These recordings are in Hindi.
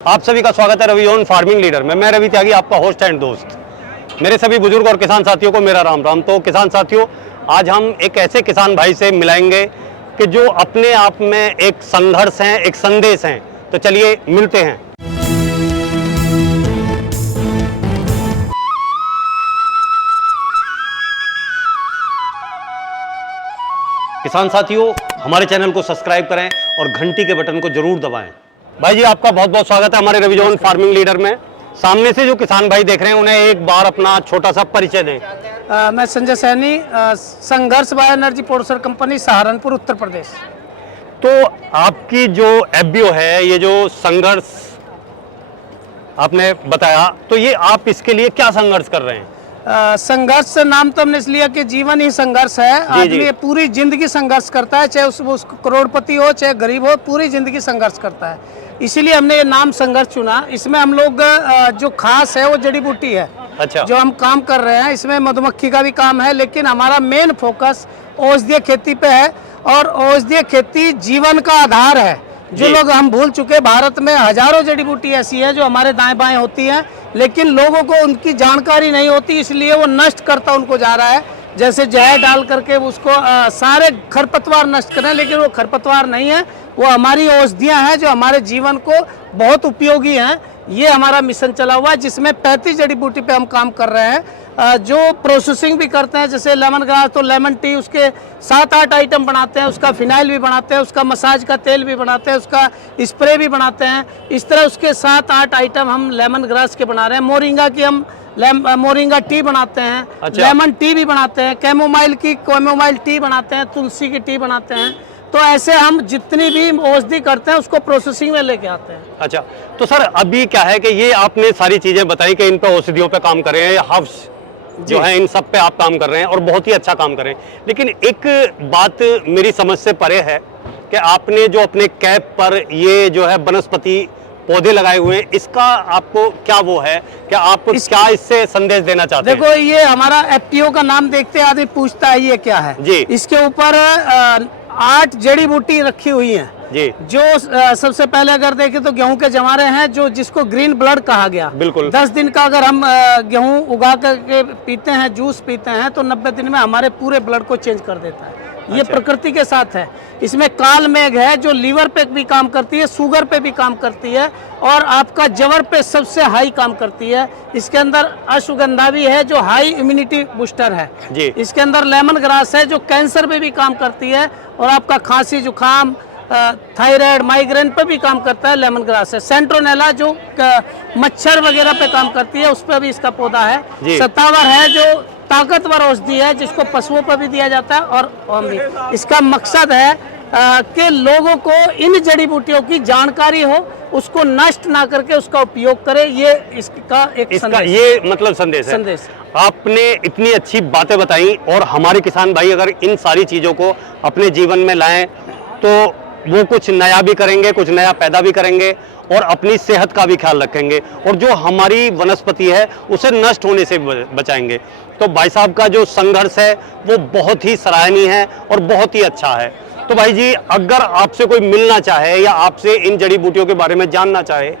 आप सभी का स्वागत है रवि जोन फार्मिंग लीडर में। मैं रवि त्यागी, आपका होस्ट एंड दोस्त। मेरे सभी बुजुर्ग और किसान साथियों को मेरा राम राम। तो किसान साथियों, आज हम एक ऐसे किसान भाई से मिलाएंगे कि जो अपने आप में एक संघर्ष है, एक संदेश है। तो चलिए मिलते हैं। किसान साथियों, हमारे चैनल को सब्सक्राइब करें और घंटी के बटन को जरूर दबाएं। भाई जी, आपका बहुत बहुत स्वागत है हमारे रवि जोन फार्मिंग लीडर में। सामने से जो किसान भाई देख रहे हैं, उन्हें एक बार अपना छोटा सा परिचय दें। मैं Sanjay Saini, Sangharsh bio energy producer company, Saharanpur, Uttar Pradesh. तो आपकी जो एफबीओ है, ये जो संघर्ष आपने बताया, तो ये आप इसके लिए क्या संघर्ष कर रहे हैं? संघर्ष नाम तो हमने इसलिए कि जीवन ही संघर्ष है। आदमी पूरी जिंदगी संघर्ष करता है, चाहे उसको करोड़पति हो चाहे गरीब हो, पूरी जिंदगी संघर्ष करता है। इसीलिए हमने ये नाम संघर्ष चुना। इसमें हम लोग जो खास है वो जड़ी बूटी है। अच्छा। जो हम काम कर रहे हैं, इसमें मधुमक्खी का भी काम है, लेकिन हमारा मेन फोकस औषधीय खेती पे है। और औषधीय खेती जीवन का आधार है। जो लोग हम भूल चुके, भारत में हजारों जड़ी बूटी ऐसी है जो हमारे दाएं बाएं होती हैं, लेकिन लोगों को उनकी जानकारी नहीं होती, इसलिए वो नष्ट करता उनको जा रहा है। जैसे जहर डाल करके उसको सारे खरपतवार नष्ट करें, लेकिन वो खरपतवार नहीं है, वो हमारी औषधियाँ हैं जो हमारे जीवन को बहुत उपयोगी हैं। ये हमारा मिशन चला हुआ है, जिसमें 35 जड़ी बूटी पे हम काम कर रहे हैं। जो प्रोसेसिंग भी करते हैं, जैसे लेमन ग्रास, तो लेमन टी, उसके 7-8 आइटम बनाते हैं, उसका फिनाइल भी बनाते हैं, उसका मसाज का तेल भी बनाते हैं, उसका स्प्रे भी बनाते हैं। इस तरह उसके 7-8 आइटम हम लेमन ग्रास के बना रहे हैं। मोरिंगा की हम मोरिंगा टी बनाते हैं। अच्छा। लेमन टी भी बनाते हैं, कैमोमाइल की कैमोमाइल टी बनाते हैं, तुलसी की टी बनाते हैं। तो ऐसे हम जितनी भी औषधि करते हैं उसको प्रोसेसिंग में लेके आते हैं। अच्छा, तो सर अभी क्या है कि ये आपने सारी चीजें बताई कि इन पे औषधियों पे काम कर रहे हैं, हर्ब्स जो है इन सब पे आप काम कर रहे हैं और बहुत ही अच्छा काम कर रहे हैं। लेकिन एक बात मेरी समझ से परे है कि आपने जो अपने कैप पर ये जो है वनस्पति पौधे लगाए हुए हैं, इसका आपको क्या वो है कि आप क्या इससे संदेश देना चाहते हैं? देखो, ये हमारा एफपीओ का नाम देखते आदमी पूछता है ये क्या है जी। इसके ऊपर 8 जड़ी बूटी रखी हुई हैं जी। जो सबसे पहले अगर देखें तो गेहूं के जवारे हैं, जो जिसको ग्रीन ब्लड कहा गया। बिल्कुल। 10 दिन का अगर हम गेहूं उगा करके पीते हैं, जूस पीते हैं, तो 90 दिन में हमारे पूरे ब्लड को चेंज कर देता है। ये प्रकृति के साथ है। इसमें काल मेघ है जो लीवर पे भी काम करती है, शुगर पे भी काम करती है, और आपका जवर पे सबसे हाई काम करती है। इसके अंदर अश्वगंधा भी है जो हाई इम्यूनिटी बूस्टर है जी। इसके अंदर लेमन ग्रास है जो कैंसर पे भी काम करती है, और आपका खांसी जुकाम, थायराइड, माइग्रेन पे भी काम करता है। लेमन ग्रास है। सेंट्रोनेला जो मच्छर वगैरह पे काम करती है, उस पर भी इसका पौधा है। सतावर है जो ताकतवर औषधि है, जिसको पशुओं पर भी दिया जाता है और भी। इसका मकसद है कि लोगों को इन जड़ी बूटियों की जानकारी हो, उसको नष्ट ना करके उसका उपयोग करे। ये इसका एक संदेश, ये मतलब संदेश है। आपने इतनी अच्छी बातें बताई, और हमारे किसान भाई अगर इन सारी चीजों को अपने जीवन में लाएं तो वो कुछ नया भी करेंगे, कुछ नया पैदा भी करेंगे, और अपनी सेहत का भी ख्याल रखेंगे, और जो हमारी वनस्पति है उसे नष्ट होने से बचाएंगे। तो भाई साहब का जो संघर्ष है वो बहुत ही सराहनीय है और बहुत ही अच्छा है। तो भाई जी, अगर आपसे कोई मिलना चाहे या आपसे इन जड़ी बूटियों के बारे में जानना चाहे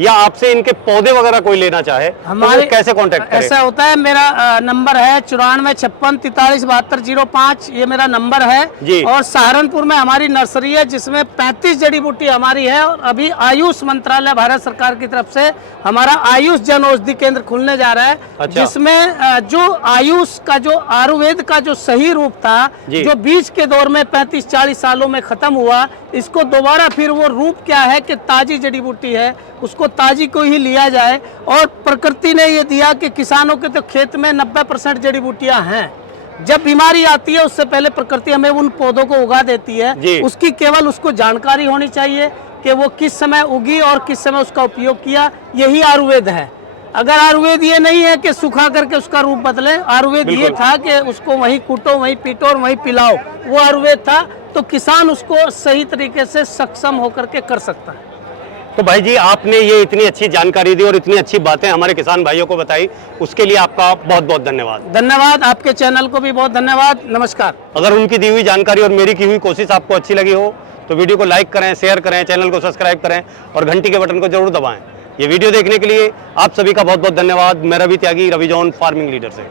या आपसे इनके पौधे वगैरह कोई लेना चाहे, हमारे तो कैसे कांटेक्ट करें? ऐसा होता है, मेरा नंबर है 9456437205, ये मेरा नंबर है जी। और सहारनपुर में हमारी नर्सरी है, जिसमें 35 जड़ी बूटी हमारी है। और अभी आयुष मंत्रालय भारत सरकार की तरफ से हमारा आयुष जन औषधि केंद्र खुलने जा रहा है। अच्छा। जिसमें जो आयुष का, जो आयुर्वेद का जो सही रूप था, जो बीच के दौर में 35-40 सालों में खत्म हुआ, इसको दोबारा फिर वो रूप क्या है कि ताजी जड़ी बूटी है, उसको ताजी को ही लिया जाए। और प्रकृति ने ये दिया कि किसानों के तो खेत में 90% जड़ी बूटियां हैं। जब बीमारी आती है, उससे पहले प्रकृति हमें उन पौधों को उगा देती है। उसकी केवल उसको जानकारी होनी चाहिए कि वो किस समय उगी और किस समय उसका उपयोग किया। यही आयुर्वेद है। अगर आयुर्वेद ये नहीं है कि सुखा करके उसका रूप बदले, आयुर्वेद ये था कि उसको वहीं कूटो, वहीं पीटो और वहीं पिलाओ, वो आयुर्वेद था। तो किसान उसको सही तरीके से सक्षम होकर के कर सकता है। तो भाई जी, आपने ये इतनी अच्छी जानकारी दी और इतनी अच्छी बातें हमारे किसान भाइयों को बताई, उसके लिए आपका बहुत बहुत धन्यवाद। धन्यवाद, आपके चैनल को भी बहुत धन्यवाद। नमस्कार। अगर उनकी दी हुई जानकारी और मेरी की हुई कोशिश आपको अच्छी लगी हो तो वीडियो को लाइक करें, शेयर करें, चैनल को सब्सक्राइब करें और घंटी के बटन को जरूर दबाएं। ये वीडियो देखने के लिए आप सभी का बहुत बहुत धन्यवाद। मैं रवि त्यागी, रवि जॉन फार्मिंग लीडर से।